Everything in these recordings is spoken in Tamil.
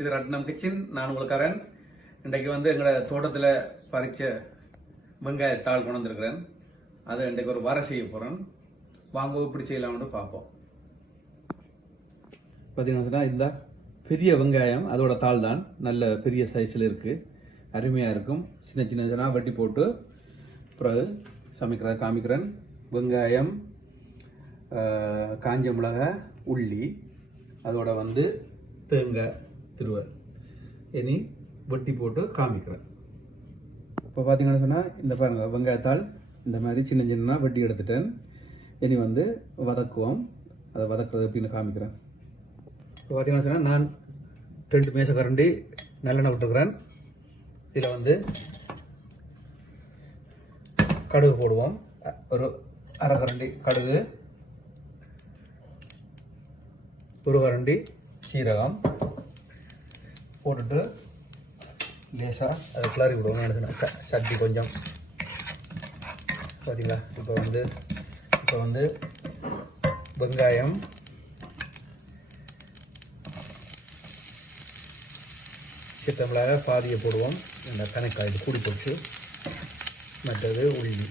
இது ரட்னம் கிச்சன். நான் உங்களுக்காரன். இன்றைக்கு வந்து எங்களோட தோட்டத்தில் பறிச்ச வெங்காயத்தாள் கொண்டு வந்திருக்கிறேன். அதை இன்றைக்கு ஒரு வர செய்ய போகிறேன் வாங்க இப்படி செய்யலாம்னு பார்ப்போம். பார்த்தீங்கன்னா இந்த பெரிய வெங்காயம் அதோட தாள் தான். நல்ல பெரிய சைஸில் இருக்குது அருமையாக இருக்கும். சின்ன சின்ன சின்ன வட்டி போட்டு பிறகு சமைக்கிறத காமிக்கிறேன். வெங்காயம் காஞ்ச மிளகாய் உள்ளி அதோட வந்து தேங்காய் திருவல் இனி வெட்டி போட்டு காமிக்கிறேன். இப்போ பார்த்தீங்கன்னு சொன்னால் இந்த பாருங்கள் வெங்காயத்தாள் இந்த மாதிரி சின்ன சின்ன வெட்டி எடுத்துட்டேன். இனி வந்து வதக்குவோம். அதை வதக்குறது எப்படின்னு காமிக்கிறேன். இப்போ பார்த்தீங்கன்னு சொன்னால் நான் ரெண்டு மேச கரண்டி நல்லெண்ணெய் விட்டுருக்குறேன். இதில் வந்து கடுகு போடுவோம். ஒரு அரை கரண்டி கடுகு ஒரு கரண்டி சீரகம் போட்டுட்டு லேசாக அதை கிளறி விடுவோம் என்ன ச- சட்டி கொஞ்சம். சரிங்களா? இப்போ வந்து இப்போ வந்து வெங்காயம் சித்தமிழாக பாதியை போடுவோம். இந்த கணக்காய் இது கூடி போச்சு மற்றது உள்ளி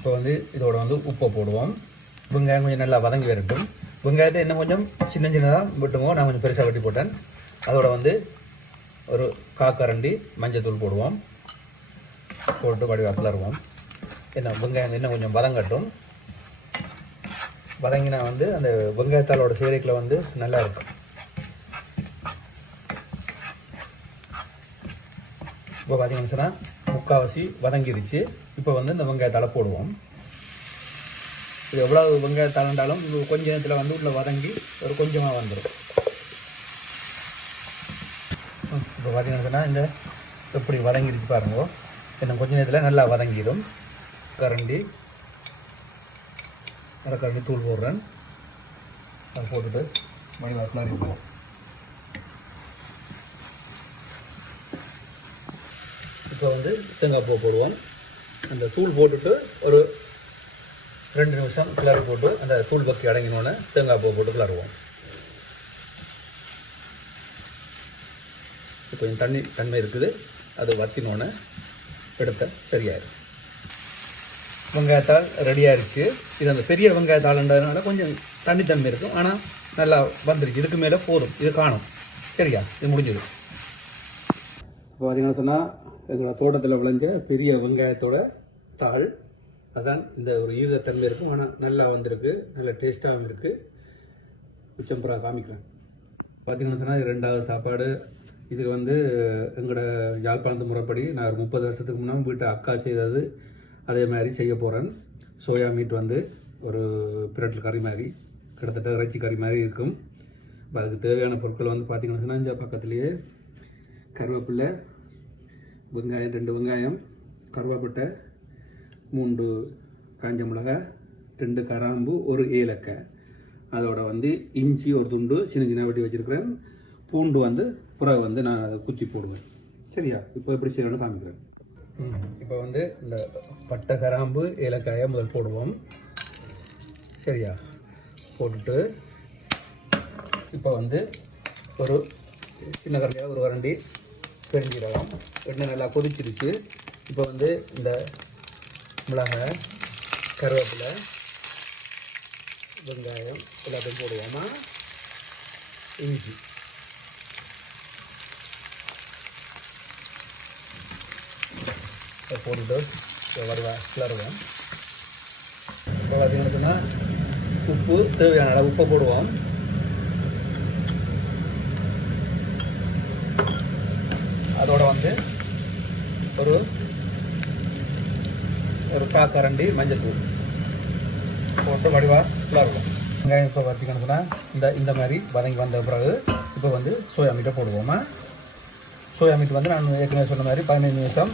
இப்போ வந்து இதோட வந்து உப்பை போடுவோம். வெங்காயம் கொஞ்சம் நல்லா வதங்கி வரட்டும். வெங்காயத்தை இன்னும் கொஞ்சம் சின்ன சின்னதாக விட்டுமோ நான் கொஞ்சம் பெருசாக வெட்டி போட்டேன். அதோட வந்து ஒரு காக்கரண்டி மஞ்சத்தூள் போடுவோம். போட்டு வடிவா கிளறுவோம் என்ன வெங்காயம் இன்னும் கொஞ்சம் வதங்கட்டும். வதங்கினா வந்து அந்த வெங்காயத்தாளோட சேரைக்கில் வந்து நல்லா இருக்கும். இப்போ பார்த்தீங்கன்னு சொன்னால் முக்காவாசி வதங்கிருச்சு. இப்போ வந்து இந்த வெங்காயத்தாளை போடுவோம். இது எவ்வளோ வெங்காயத்தாளண்டாலும் இது கொஞ்ச நேரத்தில் வந்து உள்ள வதங்கி ஒரு கொஞ்சமாக வந்துடும் இப்போ பார்த்தீங்கன்னா இந்த எப்படி வதங்கிருச்சு பாருங்க. இன்னும் கொஞ்ச நேரத்தில் நல்லா வதங்கிடும். கரண்டி அரை கரண்டி தூள் போடுறேன். அதை போட்டுட்டு மணி வாரத்தில் அறிவிப்போம் இப்போ வந்து தேங்காய் பூ போடுவோம். அந்த தூள் போட்டுட்டு ஒரு ரெண்டு நிமிஷம் கிளறி போட்டு அந்த தூள் பக்கி அடங்கினோடனே தேங்காய் பூ போட்டு கிளறுவோம். இப்போ கொஞ்சம் தண்ணி தன்மை இருக்குது. அது வத்தினோடனே எடுத்த சரியாயிரும் வெங்காயத்தாள் ரெடி இது அந்த பெரிய வெங்காயத்தாள்ன்றதுனால கொஞ்சம் தண்ணித்தன்மை இருக்கும். ஆனால் நல்லா வந்துருக்கு. இதுக்கு மேலே போதும். இது காணும். சரியா? இது முடிஞ்சது. இப்போ பார்த்தீங்கன்னா சொன்னால் எங்களோட தோட்டத்தில் விளைஞ்ச பெரிய வெங்காயத்தோட தாள். அதான் இந்த ஒரு ஈரத்தன்மை இருக்கும். ஆனால் நல்லா வந்திருக்கு. நல்ல டேஸ்ட்டாகவும் இருக்குது உச்சம்புறா காமிக்கிறேன். பார்த்தீங்கன்னு சொன்னால் ரெண்டாவது சாப்பாடு. இது வந்து எங்களோட யாழ்ப்பாணத்து முறைப்படி நான் ஒரு முப்பது வருஷத்துக்கு முன்னாடி வீட்டு அக்கா செய்தது. அதே மாதிரி செய்ய போகிறேன் சோயா மீட் வந்து ஒரு பிரட்டல் கறி மாதிரி கிட்டத்தட்ட இறைச்சி கறி மாதிரி இருக்கும். அதுக்கு தேவையான பொருட்கள் வந்து பார்த்திங்கன்னு சொன்னால் இந்த பக்கத்துலேயே கருவேப்பிலை வெங்காயம் ரெண்டு வெங்காயம் கருவாப்பட்டை மூன்று காஞ்ச மிளகாய் ரெண்டு கராம்பு ஒரு ஏலக்காய். அதோட வந்து இஞ்சி ஒரு துண்டு சின்ன சின்ன வெட்டி வச்சுருக்கிறேன். பூண்டு வந்து புறவை வந்து நான் அதை குத்தி போடுவேன். சரியா? இப்போ எப்படி செய்யணும்னு காமிக்கிறேன். இப்போ வந்து இந்த பட்டை கராம்பு ஏலக்காயை முதல் போடுவோம். சரியா? போட்டுட்டு இப்போ வந்து ஒரு சின்ன கரண்டியாக ஒரு வரண்டி பெருஞ்சிடலாம் எண்ணெய் நல்லா கொதிச்சிருச்சு. இப்போ வந்து இந்த மிளகாய் கருவேப்பிலை வெங்காயம் எல்லாத்தையும் போடுவோமா? இஞ்சி. போட்டுட்டு இதை வருவா கிளறுவோம். இப்போ பார்த்தீங்கன்னா உப்பு தேவையான அளவு உப்பை போடுவோம். அதோட வந்து ஒரு ஒரு காக்கரண்டி மஞ்சள் தூள் போட்டு வடிவாக கிளறுவோம் வெங்காயம் இப்போ பார்த்தீங்கன்னு சொன்னால் இந்த இந்த மாதிரி வதங்கி வந்த பிறகு இப்போ வந்து சோயா மீட்டை போடுவோமா? சோயா மீட் வந்து நான் ஏற்கனவே சொன்ன மாதிரி பதினைந்து நிமிஷம்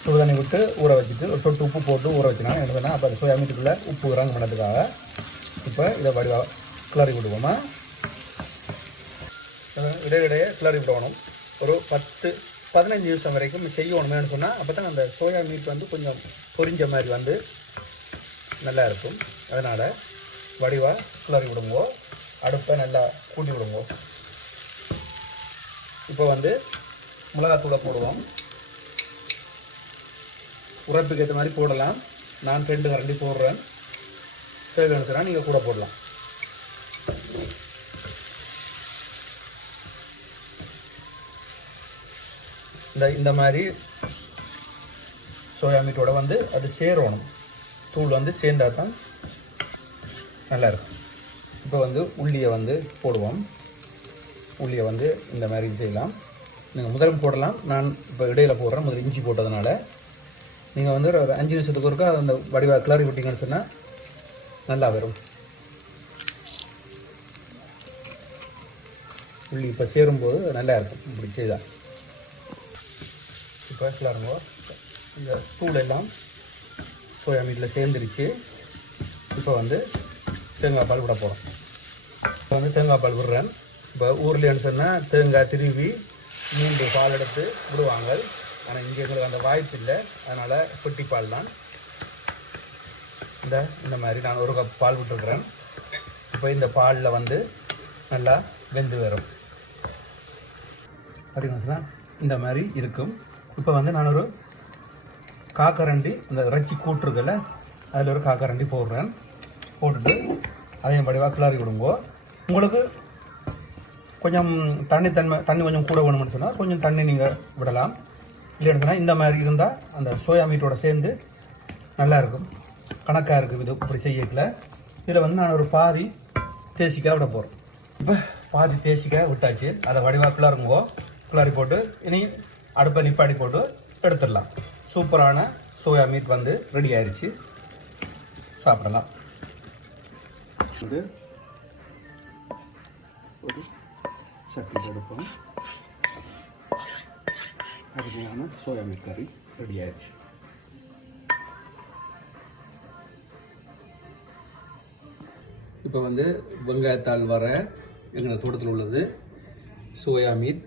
சுடு தண்ணி விட்டு ஊற வச்சுட்டு ஒரு தொட்டு உப்பு போட்டு ஊற வச்சுனாங்க என்ன பண்ணால் அப்போ சோயா மீட்டுக்குள்ளே உப்பு இறங்க பண்ணதுக்காக இப்போ இதை வடிவாக கிளறி விடுவோமா? இடையிடையே கிளறி விடணும். ஒரு பத்து பதினஞ்சு நிமிஷம் வரைக்கும் செய்யணுமேனு சொன்னால் அப்போ தான் அந்த சோயா மீட் வந்து கொஞ்சம் பொரிஞ்ச மாதிரி வந்து நல்லா இருக்கும். அதனால் வடிவாக கிளறி விடுங்கோ. அடுப்பை நல்லா கூட்டி விடுங்கோ. இப்போ வந்து மிளகாத்தூளை போடுவோம். உரைப்புக்கு ஏற்ற மாதிரி போடலாம். நான் ரெண்டு கரண்டி போடுறேன். தேவையான நீங்கள் கூட போடலாம். இந்த இந்த மாதிரி சோயா மீட்டோட வந்து அது சேரணும். தூள் வந்து சேர்ந்தால் தான் நல்லா இருக்கும் இப்போ வந்து உள்ளியை வந்து போடுவோம். உள்ளியை வந்து இந்த மாதிரி செய்யலாம். நீங்கள் முதலும் போடலாம். நான் இப்போ இடையில் போடுறேன். முதல் இஞ்சி போட்டதுனால. நீங்கள் வந்து ஒரு அஞ்சு நிமிஷத்துக்கு ஒருக்கா அந்த வடிவா கிளறி விட்டிங்கன்னு சொன்னால் நல்லா வரும். உள்ளி இப்போ சேரும்போது நல்லா இருக்கும் இப்படி செய்தால். இப்போ கிளறுங்க இந்த தூள் எல்லாம் சோயா மீட்டில் சேர்ந்துருச்சு. இப்போ வந்து தேங்காய் பால் விட போகிறோம் இப்போ வந்து தேங்காய் பால் விடுறேன். இப்போ ஊர்லேன்னு சொன்னால் தேங்காய் திருவி மூன்று பால் எடுத்து விடுவாங்க. ஆனால் இங்கே எங்களுக்கு அந்த வாய்ப்பு இல்லை. அதனால் பெட்டி பால் தான். இந்த இந்த மாதிரி நான் ஒரு கப் பால் விட்டுருக்குறேன். இப்போ இந்த பாலில் வந்து நல்லா வெந்து வரும். பார்த்தீங்கன்னா இந்த மாதிரி இருக்கும். இப்போ வந்து நான் ஒரு காக்கரண்டி அந்த இறைச்சி கூட்டுருக்கல அதில் ஒரு காக்கரண்டி போடுறேன். போட்டுட்டு அதையும் படிவாக கிளறி விடுங்கோ. உங்களுக்கு கொஞ்சம் தண்ணி தன்மை தண்ணி கொஞ்சம் கூட வேணும்னு சொன்னால் கொஞ்சம் தண்ணி நீங்கள் விடலாம். இல்லைன்னு சொன்னால் இந்த மாதிரி இருந்தால் அந்த சோயா மீட்டோட சேர்ந்து நல்லா இருக்கும். கணக்காக இருக்கும் இது இப்படி செய்யல இதில் வந்து நான் ஒரு பாதி தேசிக்காய் விட போகிறேன் இப்போ பாதி தேசிக்காய் விட்டாச்சு. அதை வடிவாக கிளறுங்கோ. கிளறி போட்டு இனி அடுப்பை நிப்பாடி போட்டு எடுத்துடலாம். சூப்பரான சோயா மீட் வந்து ரெடி ஆயிடுச்சு சாப்பிடலாம். வந்து ஒரு சட்டி எடுப்போம். அருமையான சோயா மீட் கறி ரெடி ஆயிடுச்சு இப்போ வந்து வெங்காயத்தாள் வர எங்கள் தோட்டத்தில் உள்ளது. Soya meat.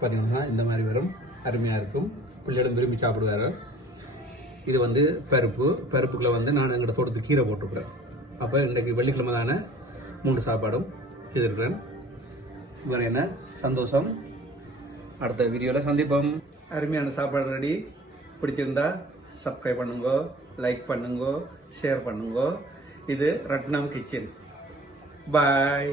பார்த்தீங்கன்னா இந்த மாதிரி வரும். அருமையாக இருக்கும். பிள்ளைகளும் விரும்பி சாப்பிடுவாரு இது வந்து பருப்பு. பருப்புக்குள்ளே வந்து நான் எங்களோட தோட்டத்துக்கு கீரை போட்டிருக்கிறேன். அப்போ இன்றைக்கு வெள்ளிக்கிழமை தானே மூன்று சாப்பாடும் செய்திருக்கிறேன். வேறு என்ன? சந்தோஷம். அடுத்த வீடியோவில் சந்திப்போம். அருமையான சாப்பாடு ரெடி. பிடிச்சிருந்தா சப்ஸ்கிரைப் பண்ணுங்க லைக் பண்ணுங்க ஷேர் பண்ணுங்க. இது ரட்னம் கிச்சன். பாய்